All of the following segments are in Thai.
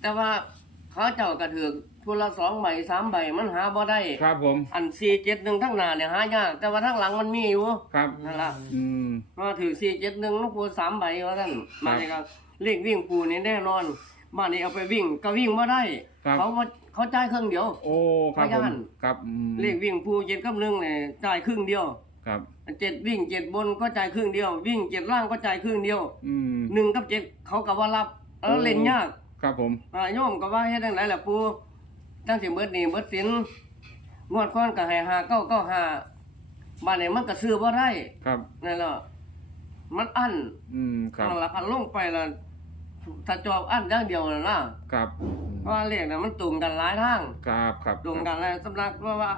แต่ว่าเขาเจ้ากระถือทุละสองใบสามใบมันหาบ่ได้ครับผม อันสี่เจ็ดหนึ่งทั้งหน้าเนี่ยหายาก แต่ว่าทั้งหลังมันมีอยู่ครับนั่นล่ะอืมมาถือสี่เจ็ดหนึ่งลูกปูสามใบว่าท่านมาเลยครับเลขวิ่งปูนี่แน่นอนบ้านนี้เอาไปวิ่งก็วิ่งมาได้ครับเขาว่าเขาจ่ายครึ่งเดียว โอ้ครับพผยามนครับอืมเลขวิ่งปูเจ็ดกับหนึ่งเนี่ยจ่ายครึ่งเดียวครับเจ็ดวิ่งเจ็ดบนก็จ่ายครึ่งเดียว วิ่งเจ็ดล่างก็จ่ายครึ่งเดียวอืมหนึ่งกับเจ็ดเขากับว่ารับ เออโอ้เล่นยากครับผมอ่าโยมก็ว่าเฮ็ดจังไดล่ะปูตั้งสิเบิดหนี่เบิดสินงวดก่อนก็ให้หาเก้าเก้าหาบ้านนี้มันก็ซื้อบ่ได้ครับนั่นแหละมันอั้นอืมครับนั่นล่ะคันลงไปและถ้าจอบอั้นอย่างเดียวน่ะนะครับเพราะว่าเลขน่ะมันตรงกันหลายทางครับครับตรงกันหลายสำนักเพราะว่า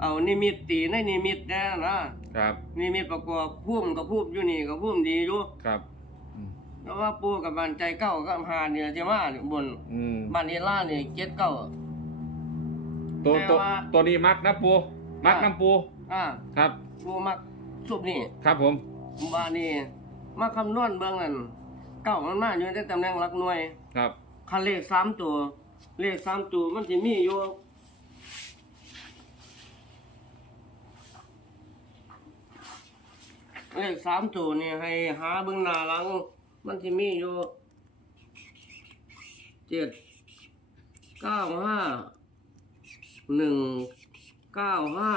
เอานิมิตตีในนิมิตแน่นะครับนิมิตประกอบพุ่มกับพุ่มอยู่นี่ก็พุ่มดีอยู่ครับ อืมเพราะว่าปูกับบ้านใจเก้ากับหาเนี่ยจะมาบนอืมบ้านนี้ล่านี่เจ็ดเก้า ตัวแต่ตัวว่า ตัวนี้มักนะปูมักอ่าน้ำปูอ่าครับ ปูมักสุบนี่ครับผม บ้านนี้มาคำนวณเบื้องนั้นเก้ามันมาอยู่ในตำแหน่งหลักหน่วย ครับ คันเลขสามตัว เลขสามตัวมันจะมีอยู่เลขสามตัวนี่ให้หาเบื้องหน้าหลัง มันจะมีอยู่เจ็ดเก้าห้าหนึ่งเก้าห้า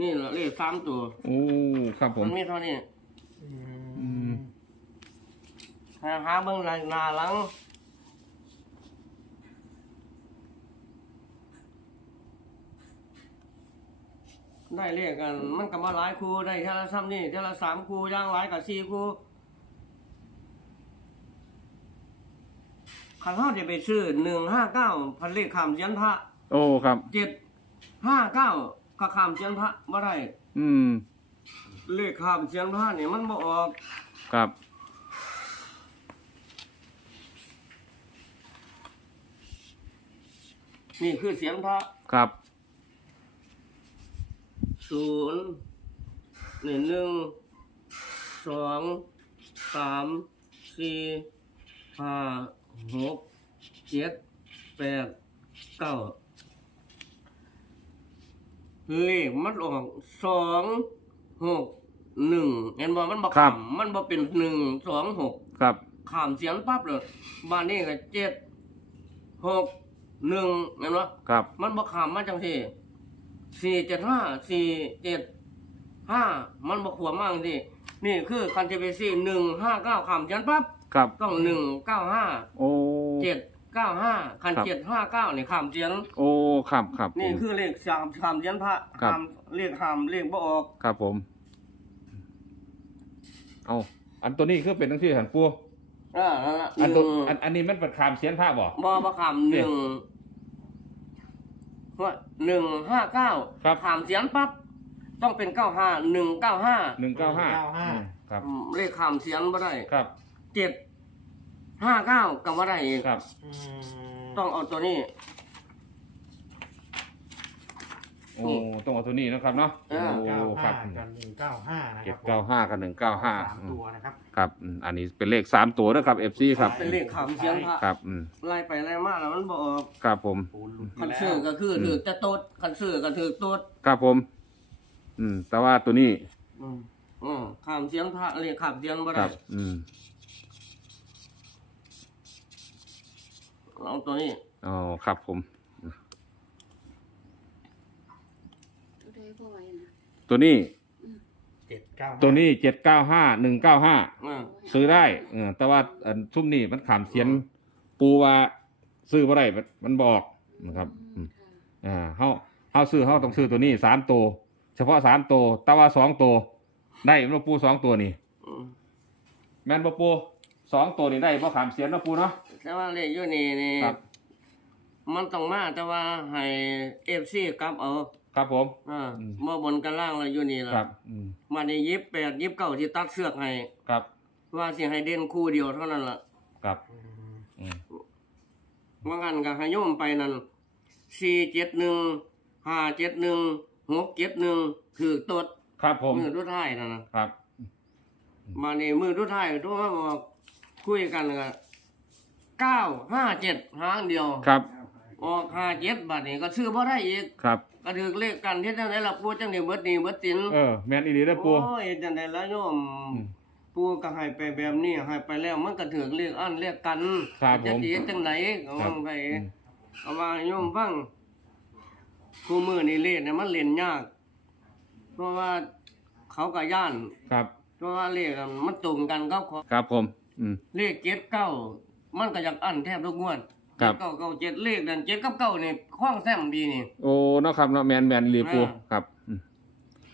นี่แหละเลขสามตัวโอ้ครับผมมันมีเท่านี้อืมหาหาเบื้องหน้าหลังได้เลขกัน มันก็มาหลายครูได้เท่าละซ้ำนี่เท่าละสามครูย่างหลายกับสี่ค ขันเขาจะไปซื้อหนึ่งห้าเก้าพันเลขขามเจียนพระโอ้ครับ เจ็ดห้าเก้าก็ขามเจียนพระบ่ได้อืม เลขขามเจียนพระนี่มันบ่ออกครับ นี่คือเสียงพระครับศูนย์หนึ่งหนึ่งสองสามสี่ห้า หกเจ็ดแปดเก้าเลขมันออกสองหกหนึ่งเห็นบ่มันบ่ครัขาบมมันบ่เป็นหนึ่งสองหกครับ ขามเสียงปั๊บเลยบ้านนี้ก็เจ็ดหกหนึ่งเห็นบ่ครับ มันบ่ขามมาจังสี่สี่เจ็ดห้าสี่เจ็ดห้ามันบ่ขวบมากสินี่คือคันจะไปสี่หนึ่งห้าเก้าขามยันปั๊บ ครับต้องหนึ่งเก้าห้าโอ้เจ็ดเก้าห้าคันครับเจ็ดห้าเก้านี่ขามเสียงโอ้ครับครับนี่ผมคือเลขสามขามยันพระครับขามเลขขามเลขบ่ออกครับผม เอาอันตัวนี้คือเป็นทั้งที่หันปูอ่านั่นล่ะอันหตัวนึ่งอันอันนี้มันเป็นคามเสียนผ้าบ่บ่บ่ขามหนึ่งว่าหนึ่งห้าเก้าครับขามเสียงปั๊บต้องเป็นเก้าห้าหนึ่งเก้าห้าหนึ่งเก้าห้า195ครับเลขขามเสียงบ่ได้ครับเจ็ด ห้าเก้าก็บ่ได้อีกครับ อืมต้องเอาตัวนี้ โอ้ ต้องเอาตัวนี้นะครับเนาะ เออโอ้ครับ95กับ195นะคเจ็รัดบผมเก้าห้ากับหนึ่งเก้าห้าสามตัวนะครับครับอืมอันนี้เป็นเลขสามตัวนะครับเอฟซีครับ เป็นเลขขามเสียงพระครับอืมไล่ไปไล่มาแล้วมันบ่ออกครับผม ปูนหลุดไปคันแล้วซื้อก็คือถือจะโตดคันซื้อก็ถือโตดครับผม อืม แต่ว่าตัวนี้ อืมอืมขามเสียงพระเลขขามเสียงบ่คได้รับ อืม เอาตัวนี้อ๋อครับผม ตัวใดบ่ไหวนะตัวนี้ เจ็ดเก้าตัวนี้เจ็ดเก้าห้าหนึ่งเก้าห้าอืมซื้อได้เออแต่ว่าอันทุ่มนี่มันขามเสียนปูว่าซื้อบ่ได้มันมันบอกนะครับอืมค่ะอ่าเฮาเฮาซื้อเฮาต้องซื้อตัวนี้สามตัวเฉพาะสามตัวแต่ว่าสองตัวได้แม่นบ่ปูสองตัวนี่ อืมแม่นบ่ปูสองตัวนี่ได้บ่ขามเสียนเนาะปูเนาะ แต่ว่าเลขอยู่นี่นี่ ครับ มันต้องมาแต่ว่าให้ FC กลับเอาครับผม อ่าอืม เมื่อบนกันล่างแล้วอยู่นี่ล่ะครับอืมมานี่ยิบแปดยิบเก้าที่ตัดเสือกให้ครับว่าสิให้เด่นคู่เดียวเท่านั้นล่ะครับอืมอืมว่างั้นก็ให้โยมไปนั่นสี่เจ็ดหนึ่งห้าเจ็ดหนึ่งหกเจ็ดหนึ่งถือตดครับผมมือทุดท้ายนั่นนะครับ มานี่มือทุดท้ายทุกมาบอกคุยกันก็ เก้าห้าเจ็ดหางเดียวครับ ออกห้าเจ็ดบาทนี่ก็ซื้อบ่ได้อีกครับก็ถือเลขกันที่จังไดล่ะปูจังได๋เบิดหนี่เบิดสินเออแม่นอีหลีเด้อปูโอ้ยจังได๋ล่ะโยมอืมปูก็ให้ไปแบบนี้ให้ไปแล้วมันก็ถือเลขอันเลขกันครับผมจะสิเฮ็ดจังไดก็ครัว่าบไปอืมเอาว่าโยมฟังคู่มือนี่เลขเนี่ยมันเล่นยาก เพราะว่าเขาก็ย่านครับ เพราะว่าเลขอะมันตรงกันกับของครับผมอืมเลขเจ็ดเก้า มันก็อยากอันแทบทุกงวดครับ เก้าเก้าเจ็ดเลขนั่นเจ็ดกับเก้านี่คล้องแซมดีนี่ โอ้เนาะครับเนาะแม่นแม่นอีหลีปูอ่า ครับอืม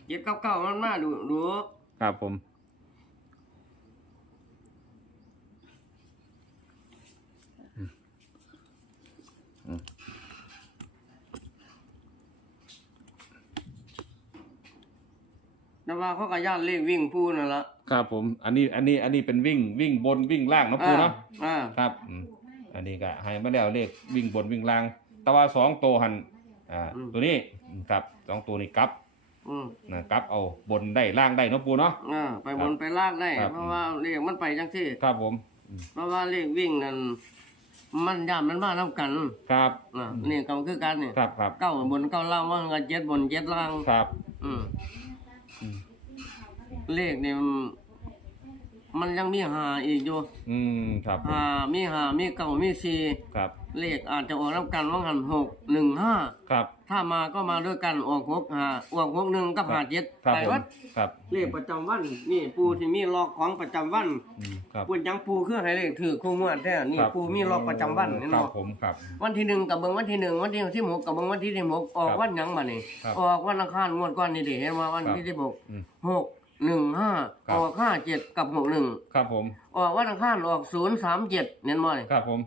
เจ็ดกับเก้ามันมาดูดูครับผมอืมอืมแต่ว่าเขาก็ย่านเลขวิ่งผู้นั่นละ ครับผม อันนี้อันนี้อันนี้เป็นวิ่งวิ่งบนวิ่งล่างเนาะปูเนาะอ่าครับอืมอันนี้ก็ให้มาแล้วเลขวิ่งบนวิ่งล่าง แต่ว่าสองตัวหันอ่าตัวนี้อืมครับสองตัวนี้กลับอืมนะกลับเอาบนได้ล่างได้เนาะปูเนาะอ่าไปบนไปลากได้ครับเพราะว่าเลขมันไปจังที่ครับผมอืมเพราะว่าเลขวิ่งนั่นมันย่านมันมาน้ำกัน ครับอ่านี่ก็คือกันนี่ครับครับเก้าบนเก้าล่างมันก็เจ็ดบนเจ็ดล่างครับ อืมอืม เลขนี่มันมันยังมีหาอีกอยู่อืมครับผมหามีหามีเก้ามีสี่ครับเลขอาจจะออกน้ำกันว่างหันหกหนึ่งห้าครับ ถ้ามาก็มาด้วยกันออกหกหาออกหกหนึ่งกับหาเจ็ดครับไปผมวัดครับเลขประจำวัน นี่ปูที่มีล็อกของประจำวันอืมครับ ปูยังปูคือให้เลขถือคู่งวดแท้นี่ครับปูมีล็อกประจำวันนี่ครับเนาะผมครับ วันที่หนึ่งกับเบิ้งวันที่หนึ่งวันที่ที่หกกับเบิ้งวันที่ที่หกออกครับวันหยังมานี่ครับออกวันอังคารงวดก่อนนี่ดิเห็นว่าวันครับที่ที่หกอืมหก หนึ่งห้าครับ ออกห้าเจ็ดกับหกหนึ่งครับผม ออกวันอังคารออกศูนย์สามเจ็ดเน้นบ่นี่ครับผม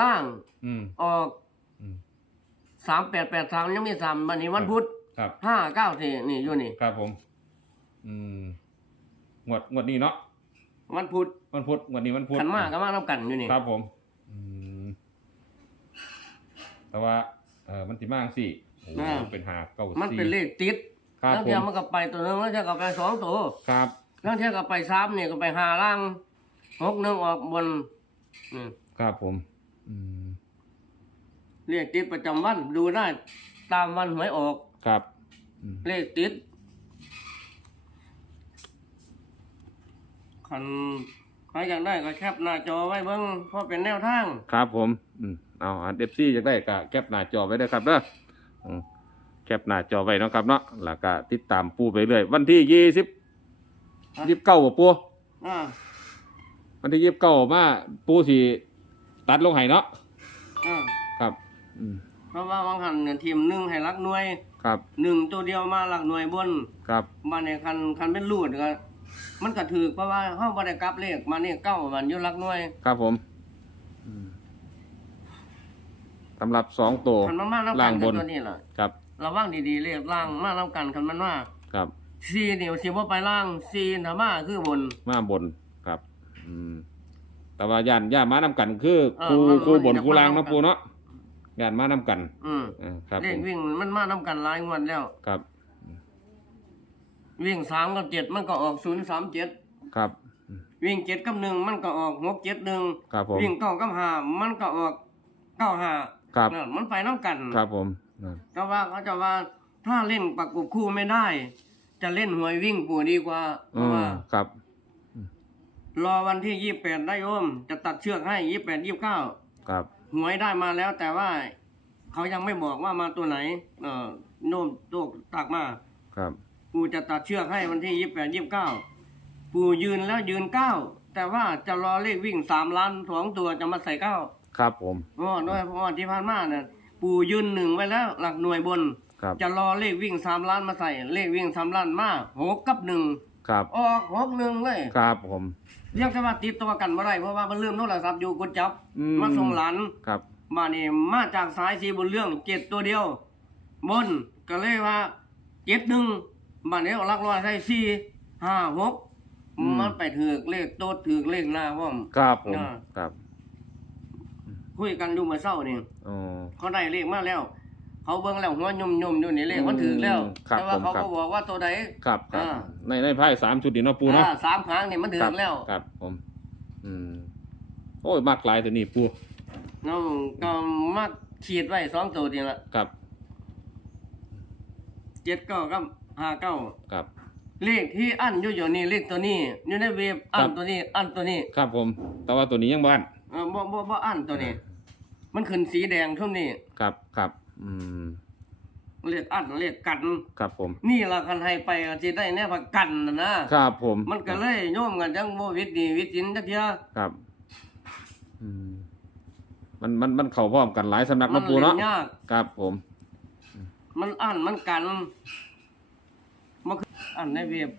ล่างอืมออกอืม สามแปดแปดสามยังมีสามวันนี้วันพุธครับ ห้าเก้าสี่นี่อยู่นี่ ครับผม อืมงวดงวดนี้เนาะวันพุธวันพุธงวดนี้วันพุธขันมากก็มาน้ำกันอยู่นี่ครับผม อืมแต่ว่า เออมันสิมาจังสี่โอ้โหเป็นหาเก้าสี่มันเป็นเลขติด ครับแล้วผเทียมมันก็ไปตัวหนึงแล้วเทียก็ไปสองตัวครับแล้วเทียก็ไปสามนี่ก็ไปหาล่างหกหนึ่งออกบนนี่ครับผม อืมเลขติดประจำวันดูได้ตามวันหวยออก ครับอืมเลขติดคันใครอยากได้ก็แคปหน้าจอไว้เบิ่งเพราะเป็นแนวทาง ครับผมอืมเอาอันเอฟซีอยากได้ก็แคปหน้าจอไว้เด้อครับเด้ออืม แคปหน้าจอไว้เนาะครับเนาะแล้วก็ติดตามปูไปเรื่อยวันที่ยี่สิบยี่สิบเก้าปูอ่าวันที่ยี่สิบเก้ามาปูสีตัดลงไห้เนาะอ่าครับอืมเพราะว่าบางหันเนี่ยทีมหนึ่งให้รักหน่วยครับหนึ่งตัวเดียวมาหลักหน่วยบนครับมาในคันคันเป็นรูดก็มันก็ถือเพราะว่าเฮาบ่ได้กลับเลขมานี่เก้ามันอยู่หลักหน่วยครับผมอืมสำหรับสองตัวคันมันมานํกัล่านงบกับนตัวนี้ล่ะครับ ระวังดีๆเลขล่างมานํกันคันมันว่าครับซีนี่สิบ่ไปล่างซีถ้ามาคือบน มาบนครับ อืมแต่ว่าย่านย่านมานำกันคือเออครูมันครูบนมันจะครูล่างมาเนาะนำกัน ปูเนาะย่านมานำกันอืมอ่าครับเลผขมวิ่งมันมานํกันหลายงวดแล้ว ครับ วิ่งสามกับเจ็ดมันก็ออกศูนย์สามเจ็ดครับ วิ่งเจ็ดกับหนึ่งมันก็ออกหกเจ็ดหนึ่งครับผม วิ่งเก้ากับห้ามันก็ออกเก้าห้าครับ นั่นมันไปน้ำกันครับผมนั่น แต่ว่าเขาจะว่าถ้าเล่นประกบคู่ไม่ได้ จะเล่นหวยวิ่งปูดีกว่าเพอืราะมว่าครับ รอวันที่ยี่แปดได้โยม จะตัดเชือกให้ยี่แปดยี่เก้าครับหวยได้มาแล้วแต่ว่าเขายังไม่บอกว่ามาตัวไหน เออโน้มตัวตักมาครับปูจะตัดเชือกให้วันที่ยี่แปดยี่เก้าปูยืนแล้วยืนเก้าแต่ว่าจะรอเลขวิ่งสามล้านสองตัวจะมาใส่เก้าครับผมเพราะว่าด้วยเพราะว่าที่ผ่านมาเนี่ย ปูยืนหนึ่งไว้แล้ว หลักหน่วยบน ครับจะรอเลขวิ่งสามล้านมาใส่ เลขวิ่งสามล้านมาหกกับหนึ่งครับออกหกหนึ่งเลยครับผม เรียกว่าติดตัวกันมาได้เพราะว่ามันลืมโทรศัพท์อยู่กดจับอืม มาส่งหลานครับมานี่มาจากสายสีบุญเรื่องเจ็ดตัวเดียว บนก็เลยว่าเจ็ดหนึ่งมาเนี่ยเอาหลักร้อยใส่สี่ห้าหกมันไปถือกเลขโต๊ดถือกเลขหน้าพ่อม ครับผมอ่า ครับ คุยกันอยู่เมื่อเช้านี่อ๋อ เขาได้เลขมาแล้ว เขาเบิ่งแล้วหัวยุ่มยุ่มๆอยู่นี่เลขมันถือแล้ว ครับแต่ว่าผมเขาครัก็บบอกว่าตัวใด ครับครับอ่า ในในไพ่สามชุดนี่เนาะปูเนาะอ่าสามครั้งนี่มันถืครัอแล้วครับ ผม อืม โอ้ยมากหลายตัวนี้ปูน้องก็มักขีดไว้สองตัวนี่ละครับ เจ็ดเก้ากับห้าเก้าครับ เลขที่อันอยู่อยู่นี่เลขตัวนี้ อยู่ในเว็บอันครับตัวนี้ อันตัวนี้ ครับผม แต่ว่าตัวนี้ยังบ้าน เออบ่บ่บ่อันตัวนี้ มันขึ้นสีแดงช่วงนี้ครับครับอืมเลขอันเลขกัน ครับผม นี่ล่ะคันให้ไปก็สิได้แน่ว่ากันน่ะนะครับผมมันก็เลยโยมกันจังบ่วิทย์ดีวิทย์จินจักเทื่อครับอืมมันมันมันเข้าพร้อมกันหลายสำนักมัเนาะปูเล่เนาะนยาก ครับผม มันอันมันกันมันคืออันในเว็บ